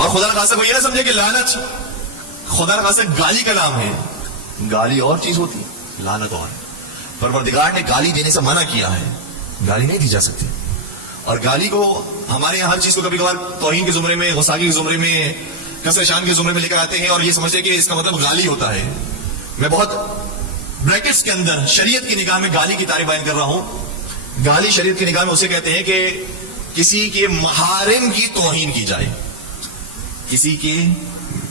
اور خدا نخواستہ کو یہ نہ سمجھے کہ لعنت خدا نخواستہ گالی کا نام ہے. گالی اور چیز ہوتی ہے، لعنت اور. پروردگار نے گالی دینے سے منع کیا ہے، گالی نہیں دی جا سکتی. اور گالی کو ہمارے یہاں ہر چیز کو کبھی کبھار توہین کے زمرے میں، غصاگی کے زمرے میں، کسر شان کے زمرے میں لے کر آتے ہیں اور یہ سمجھتے ہیں کہ اس کا مطلب گالی ہوتا ہے. میں بہت بریکٹس کے اندر شریعت کی نگاہ میں گالی کی تعریف بیان کر رہا ہوں. گالی شریعت کی نگاہ میں اسے کہتے ہیں کہ کسی کے محارم کی توہین کی جائے، کسی کے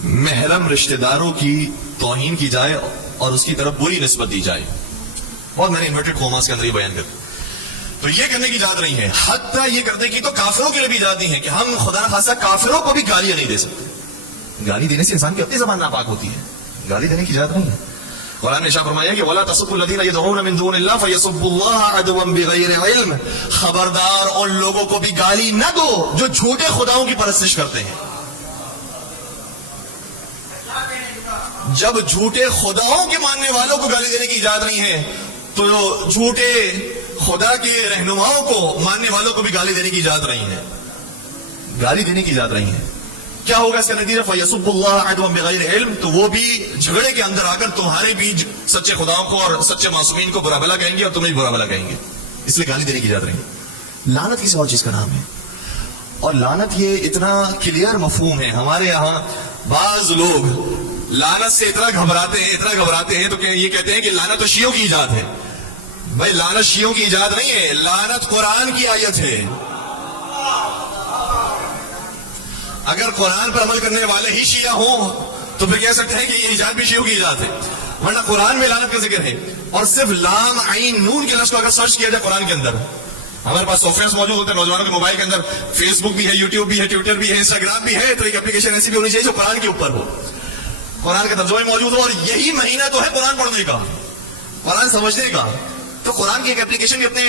محرم رشتہ داروں کی توہین کی جائے اور اس کی طرف بری نسبت دی جائے. اور میں نے انورٹڈ کوماس کے اندر یہ بیان کر، تو یہ کرنے کی اجازت نہیں ہے. حتیٰ یہ کرنے کی تو کافروں کے لیے بھی اجازت نہیں ہے کہ ہم خدا نخواستہ کافروں کو بھی گالیاں نہیں دے سکتے. گالی دینے سے انسان کی اپنی زبان ناپاک ہوتی ہے، گالی دینے کی اجازت نہیں ہے. قرآن نے ارشاد فرمایا کہ وَلَا تَسُبُّوا الَّذِينَ يَدْعُونَ مِن دُونِ اللَّهِ فَيَسُبُّوا اللَّهَ عَدْوًا بِغَيْرِ عِلْمٍ. خبردار ان لوگوں کو بھی گالی نہ دو جو جھوٹے خداؤں کی پرستش کرتے ہیں. جب جھوٹے خداؤں کے ماننے والوں کو گالی دینے کی اجازت نہیں ہے تو جھوٹے خدا کے رہنماؤں کو ماننے والوں کو بھی گالی دینے کی اجازت نہیں ہے. گالی دینے کی اجازت نہیں ہے. کیا ہوگا اس کا نتیجہ؟ فَيَسُبُّوا اللَّهَ عَدْوًا بِغَيْرِ عِلْمٍ. تو وہ بھی جھگڑے کے اندر آ کر تمہارے بیچ سچے خداؤں کو اور سچے معصومین کو برا بھلا کہیں گے اور تمہیں بھی برا بھلا کہیں گے. اس لیے گالی دینے کی اجازت نہیں. لعنت کسی اور چیز کا نام ہے. اور لعنت یہ اتنا کلیئر مفہوم ہے. ہمارے یہاں بعض لوگ لعنت سے اتنا گھبراتے ہیں تو کہ یہ کہتے ہیں کہ لعنت تو شیعوں کی ایجاد ہے. بھائی لعنت شیعوں کی ایجاد نہیں ہے، لعنت قرآن کی آیت ہے. اگر قرآن پر عمل کرنے والے ہی شیعہ ہوں تو پھر کہہ سکتے ہیں کہ یہ ایجاد بھی شیعوں کی ایجاد ہے، ورنہ قرآن میں لعنت کا ذکر ہے. اور صرف لام عین نون کے لفظ کو اگر سرچ کیا جائے قرآن کے اندر، ہمارے پاس سافٹ ویئر موجود ہوتے ہیں نوجوانوں کے موبائل کے اندر، فیس بک بھی ہے، یوٹیوب بھی ہے، ٹویٹر بھی ہے، انسٹاگرام بھی ہے، تو ایک اپلیکیشن ایسی بھی ہونی چاہیے جو قرآن کے اوپر ہو، قرآن کا ترجمہ موجود ہو. اور یہی مہینہ تو ہے قرآن پڑھنے کا، قرآن سمجھنے کا. تو قرآن کی ایک اپلیکیشن بھی اپنے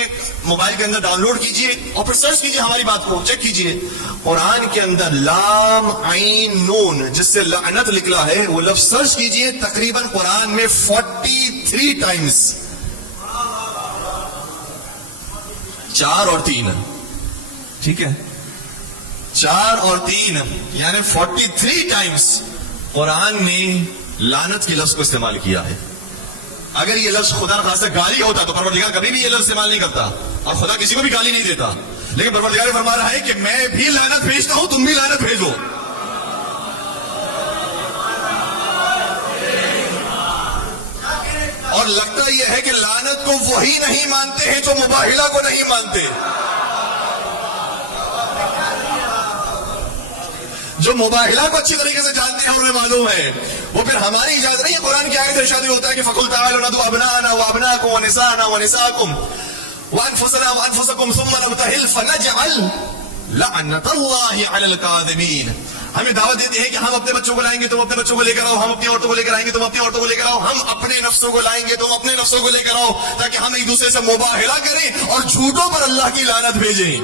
موبائل کے اندر ڈاؤن لوڈ کیجئے اور پھر سرچ کیجئے، ہماری بات کو چیک کیجئے. قرآن کے اندر لام عین نون جس سے لعنت نکلا ہے وہ لفظ سرچ کیجئے، تقریباً قرآن میں 43 ٹائمز، 4 اور 3، ٹھیک ہے، 4 اور 3 یعنی 43 ٹائمز قرآن نے لعنت کے لفظ کو استعمال کیا ہے. اگر یہ لفظ خدا نخواستہ گالی ہوتا تو پروردگار کبھی بھی یہ لفظ استعمال نہیں کرتا، اور خدا کسی کو بھی گالی نہیں دیتا. لیکن پروردگار فرما رہا ہے کہ میں بھی لعنت بھیجتا ہوں، تم بھی لعنت بھیجو. اور لگتا یہ ہے کہ لعنت کو وہی نہیں مانتے ہیں جو مباہلہ کو نہیں مانتے. جو مباہلہ کو اچھی طریقے سے جانتے ہیں اور انہیں معلوم ہے، وہ پھر ہماری اجازت نہیں ہے. قرآن کی آیت ارشاد ہوتا ہے کہ فَقُلْ تَعَالَوْا نَدْعُ أَبْنَاءَنَا وَأَبْنَاءَكُمْ وَنِسَاءَنَا وَنِسَاءَكُمْ وَأَنفُسَنَا وَأَنفُسَكُمْ ثُمَّ نَبْتَهِلْ فَنَجْعَلْ لَعْنَةَ اللَّهِ عَلَى الْكَاذِبِينَ. ہمیں دعوت دیتے ہیں کہ ہم اپنے بچوں کو لائیں گے، تم اپنے بچوں کو لے کر آؤ، ہم اپنی عورتوں کو لے کر آئیں گے، تم اپنی عورتوں کو لے کر آؤ، ہم اپنے نفسوں کو لائیں گے، تم اپنے نفسوں کو لے کر آؤ، تاکہ ہم ایک دوسرے سے مباہلہ کریں اور جھوٹوں پر اللہ کی لعنت بھیجیں.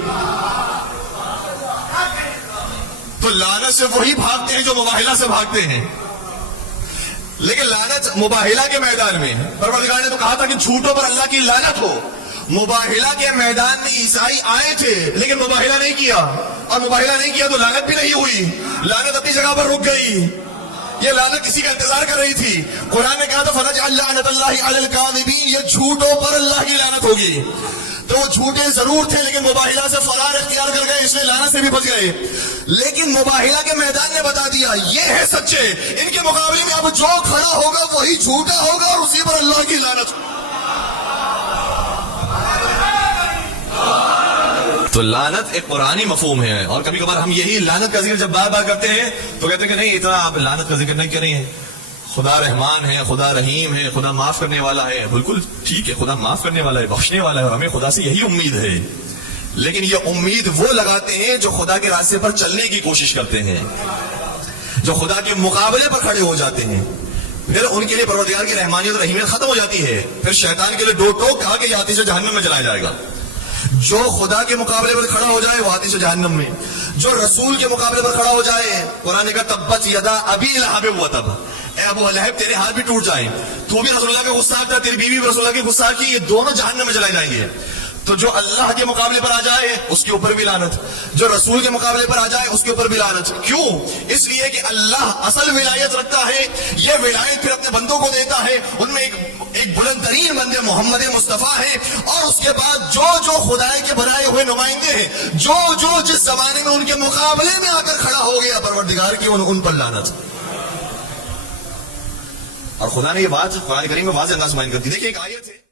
تو لعنت سے وہی بھاگتے ہیں جو مباہلہ سے بھاگتے ہیں. لیکن لعنت مباہلہ کے میدان میں پروردگار نے تو کہا تھا کہ جھوٹوں پر اللہ کی لعنت ہو. مباہلہ کے میدان میں عیسائی آئے تھے لیکن مباہلہ نہیں کیا، اور مباہلہ نہیں کیا تو لعنت بھی نہیں ہوئی. لعنت اپنی جگہ پر رک گئی. یہ لعنت کسی کا انتظار کر رہی تھی. قرآن نے کہا تھا فَنَجْعَلْ لَعْنَةَ اللَّهِ عَلَى الْكَاذِبِينَ، یہ جھوٹوں پر اللہ کی لعنت ہوگی. تو وہ جھوٹے ضرور تھے لیکن مباہلہ سے فرار اختیار کر گئے، اس لیے لعنت سے بھی بچ گئے. لیکن مباہلہ کے میدان نے بتا دیا یہ ہے سچے، ان کے مقابلے میں اب جو کھڑا ہوگا وہی جھوٹا ہوگا اور اسی پر اللہ کی لعنت. تو لعنت ایک قرآنی مفہوم ہے. اور کبھی کبھار ہم یہی لعنت کا ذکر جب بار بار کرتے ہیں تو کہتے ہیں کہ نہیں اتنا آپ لعنت کا ذکر نہیں کریں ہیں، خدا رحمان ہے، خدا رحیم ہے، خدا معاف کرنے والا ہے. بالکل ٹھیک ہے، خدا معاف کرنے والا ہے، بخشنے والا ہے، اور ہمیں خدا سے یہی امید ہے. لیکن یہ امید وہ لگاتے ہیں جو خدا کے راستے پر چلنے کی کوشش کرتے ہیں، جو خدا کے مقابلے پر کھڑے ہو جاتے ہیں. پھر ان کے لیے پروردگار کی رحمانیت اور رحیمیت ختم ہو جاتی ہے. پھر شیطان کے لیے دو ٹوک کہا کہ یہ آتش جہنم میں جلایا جائے گا. جو خدا کے مقابلے پر کھڑا ہو جائے وہ آتش جہنم میں، جو رسول کے مقابلے پر کھڑا ہو جائے، قرآن کا تبت یدا ابی لہب وتب، اے ابو لہب تیرے ہاتھ بھی ٹوٹ جائیں، تو بھی رسول اللہ کا گستاخ تھا، تیری بیوی بھی رسول اللہ کی گستاخ کی، یہ دونوں جہنم میں جلائے جائیں گے. تو جو اللہ کے مقابلے پر آ جائے اس کے اوپر بھی لعنت, جو رسول کے مقابلے پر آ جائے اس کے اوپر بھی لعنت. کیوں؟ اس لیے کہ اللہ اصل ولایت رکھتا ہے, یہ ولایت پھر اپنے بندوں کو دیتا ہے. ان میں ایک بلند ترین بندے محمد مصطفیٰ ہے, اور اس کے بعد جو خدا کے بنائے ہوئے نمائندے ہیں, جو جس زمانے میں ان کے مقابلے میں آ کر کھڑا ہو گیا, پروردگار کی ان پر لعنت. اور خدا نے یہ بات قرآن کریم میں واضح انداز میں بیان کر دی. دیکھیے ایک آیت ہے